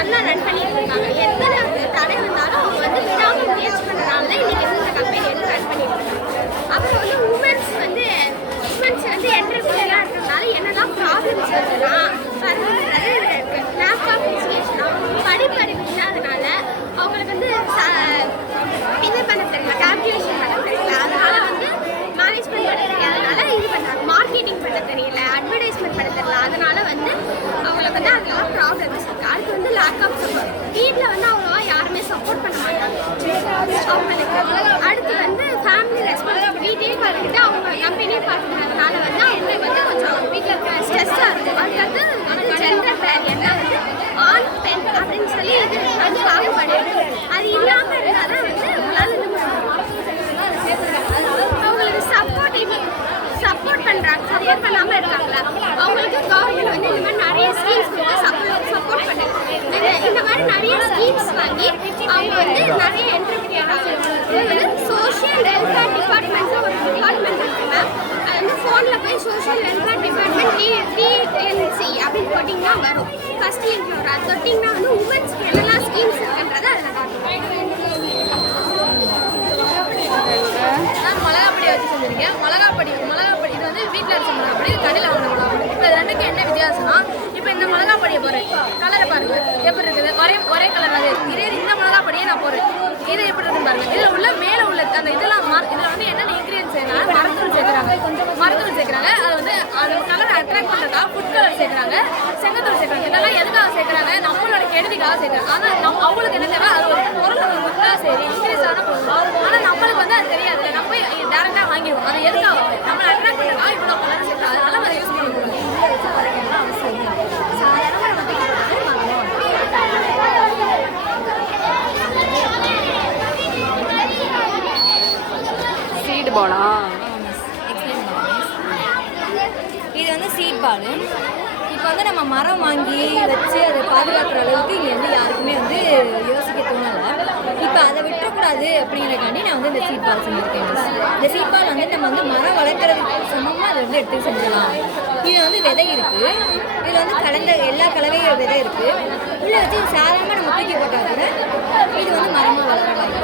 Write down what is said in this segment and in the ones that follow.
நல்லா ரன் பண்ணிட்டு இருக்காங்க. எத்தனை தடை வந்தாலும் அவங்க வந்து விடாமல் முயற்சி பண்ணுறதுனால தான் இன்றைக்கி இந்த கம்பெனி வந்து ரன் பண்ணிட்டு இருக்காங்க. அப்புறம் வந்து உமன்ஸ் வந்து என்டர்பிரினராக இருக்கிறதுனால என்னெல்லாம் ப்ராப்ளம்ஸ் வருதுன்னா லேக் ஆஃப் எஜுகேஷன், படிப்பறிவு இல்லாதனால அவங்களுக்கு வந்து இது பண்ண தெரியல, கால்குலேஷன் பண்ண தெரியல, அதனால வந்து மேனேஜ்மெண்ட் பண்ண தெரியாதனால இது பண்ணுறாங்க, மார்க்கெட்டிங் பண்ண தெரியல, அட்வர்டைஸ்மெண்ட் பண்ண தெரியல, அதனால வந்து அவங்களுக்கு வந்து அதெல்லாம் ப்ராப்ளம்ஸ் இருக்குது. அதுக்கு வந்து லேக் ஆஃப் சப்போர்ட், வீட்டில் வந்து அவ்வளோவா யாருமே சப்போர்ட் பண்ண மாட்டாங்க அவங்களுக்கு. அடுத்து வந்து ஃபேமிலி ரெஸ்பான்சிபிலிட்டி, வீட்டையே பார்த்துக்கிட்டு அவங்க கம்பெனியே பார்த்துக்கிறதுனால வந்து அவங்களுக்கு வந்து கொஞ்சம் வீட்டில் இருக்கிற ஸ்ட்ரெஸ்ஸாக இருக்குது. அதுக்கு வந்து ஜெண்டர் பேரியர்னா வந்து ஆண் பெண் அப்படின்னு சொல்லி அது பாகுபாடு, அது இல்லாமல் இருந்தால் தான் வந்து உங்களால் இது அவங்களுக்கு சப்போர்ட் பண்ணுறாங்க. சப்போர்ட் பண்ணாமல் இருக்காங்களா, அவங்களுக்கு கவர்மெண்ட் வந்து இந்த மாதிரி நிறைய ஸ்கீம்ஸ் கொடுத்து சப்போர்ட் பண்ணுது. இந்த மாதிரி நிறைய ஸ்கீம்ஸ் வாங்கி அவங்க வந்து நிறைய என்டர்பிரினர் சோஷியல் வெல்ஃபேர் டிபார்ட்மெண்ட் ஒரு டிபார்ட்மெண்ட் இருக்கு மேம். அது வந்து ஃபோனில் போய் சோஷியல் வெல்ஃபேர் டிபார்ட்மெண்ட் டிஎன்சி அப்படின்னு போட்டிங்கன்னா வரும். ஃபர்ஸ்ட் லிங்க் வரும், அது தொட்டிங்கன்னா வந்து உமன்ஸ்க்கு என்னெல்லாம் ஸ்கீம்ஸ் இருக்குன்றது அதில் காட்டும். நான் மிளகாப்பொடி வச்சு செஞ்சுருக்கேன். மிளகாப்பொடி இது வந்து வீட்டில் அரைச்ச மிளகாப்பொடி, கடையில் வாங்கின மிளகாப்பொடி. இப்போ ரெண்டுக்கு என்ன வித்தியாசம்னா, இப்போ இந்த மிளகாப்பொடியை போடுறேன், கலரை பாருங்க எப்படி இருக்குது, ஒரே கலர் அது. இதே இந்த மிளகாப்பொடியை நான் போடுறேன், இது எப்படி இருக்குன்னு பாருங்க. இதில் உள்ள மேலே உள்ள அந்த இதெல்லாம் இதில் வந்து என்னென்ன இன்க்ரீடியன்ஸ் சேர்க்குறாங்க, மரத்தூள் சேர்க்குறாங்க. அது வந்து அந்த கலரை அட்ராக்ட் பண்ணுறதுக்காக ஃபுட் கலர் சேர்க்குறாங்க, செங்கத்தூள் சேர்க்குறாங்க. இதெல்லாம் எதுக்காக சேர்க்குறாங்க, நம்மளோட கெடுதிக்காக சேர்க்குறாங்க. ஆனால் அவங்களுக்கு என்ன தேவை, அது ஒரு பொருள் ஒரு முட்டா சரி இன்க்ரீஸ் ஆன பொருள். ஆனால் நம்மளுக்கு வந்து அது தெரியாது, நம்ம போய் டேரெக்டாக வாங்கிடுவோம். அது எதுக்காக நம்மளை அட்ராக்ட் பண்ணுறதுக்காக இவ்வளோ கலர் சேர்க்குறாங்க. அதனால அதை யூஸ் பண்ணிடுவோம். சீடு பாலா, இது வந்து சீட் பால். இப்போ வந்து நம்ம மரம் வாங்கி வச்சு அதை பாதுகாக்கிற அளவுக்கு இங்கே வந்து யாருக்குமே வந்து யோசிக்க தோணலை. இப்போ அதை விட்டுறக்கூடாது அப்படிங்கிறக்காண்டி நான் வந்து இந்த சீட் பால் செஞ்சுருக்கேன். இந்த சீட் பால் வந்து நம்ம வந்து மரம் வளர்க்குறதுக்கு சமமாக அதை வந்து எடுத்து செஞ்சிடலாம். இதில் வந்து விதை இருக்குது, இதில் வந்து கலந்த எல்லா கலவையும் விதை இருக்குது. உள்ளே வச்சு சாதாரணமாக நம்ம தூக்கி போட்டால் கூட இது வந்து மரமாக வளரலாம்.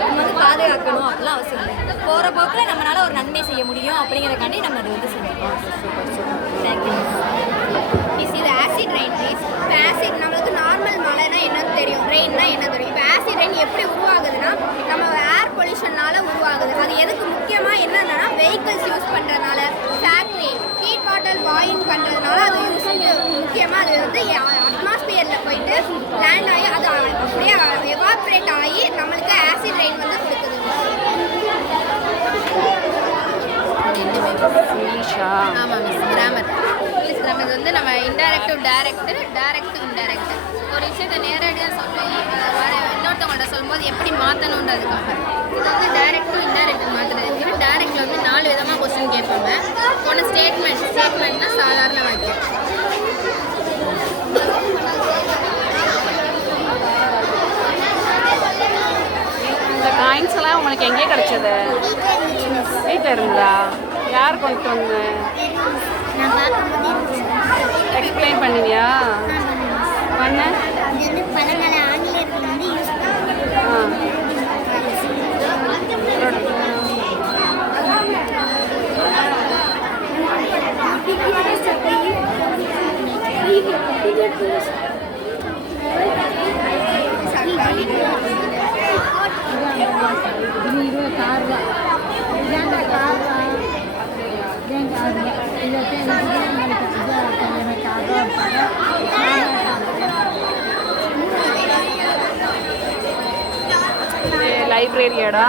நம்ம வந்து பாதுகாக்கணும் அப்படிலாம் அவசியம் இல்லை. போகிற போக்கில் நம்மளால் ஒரு நன்மை செய்ய முடியும் அப்படிங்கிறக்காண்டி நம்ம அதை வந்து செஞ்சுருக்கோம். தேங்க்யூ. இது ஆசிட் ரெயின் ப்ளீஸ். இப்போ ஆசிட் நம்மளுக்கு நார்மல் மழைனா என்னன்னு தெரியும், ரெயின்னா என்ன தெரியும். இப்போ ஆசிட் ரெயின் எப்படி உருவாகுதுன்னா நம்ம ஏர் பொல்யூஷனால் உருவாகுது. அது எதுக்கு முக்கியமாக என்னென்னா வெஹிக்கிள்ஸ் யூஸ் பண்ணுறதுனால, ஃபேக்ட்ரி ஹீட் வாட்டர் பாயில் பண்ணுறதுனால அது யூஸ் முக்கியமாக அது வந்து அட்மாஸ்பியரில் போயிட்டு லேண்ட் ஆகி அது அப்படியே எவாப்ரேட் ஆகி நம்மளுக்கு ஆசிட் ரெயின் வந்து கொடுக்குது. ஆமாம் மிஸ், கிராமர் இது வந்து நம்ம இன்டைரக்ட் டைரக்ட், டைரக்ட் இன்டைரக்ட். ஒரு விஷயத்தை நேரடியாக சொல்லி இன்னொருத்தவங்கள்ட்ட சொல்லும்போது எப்படி மாற்றணுன்றதுக்காக இது வந்து டைரக்ட் இன்டைரக்ட் மாற்றுறது. டைரக்டில் வந்து 4 விதமாக கொஸ்டின் கேட்பாங்க. ஒன்று ஸ்டேட்மெண்ட்னா சாதாரண வாக்கியம். இந்த காயின்ஸ் எல்லாம் உங்களுக்கு எங்கே கிடைச்சது? வீட்டில் இருந்தா? யார் கொண்டு வந்து எக்ஸ்பிளைன் பண்ணுவியா? பண்ண பழங்களை ஆங்கிலேயர்கள் வந்து யூஸ் లైబ్రరీ ఆడా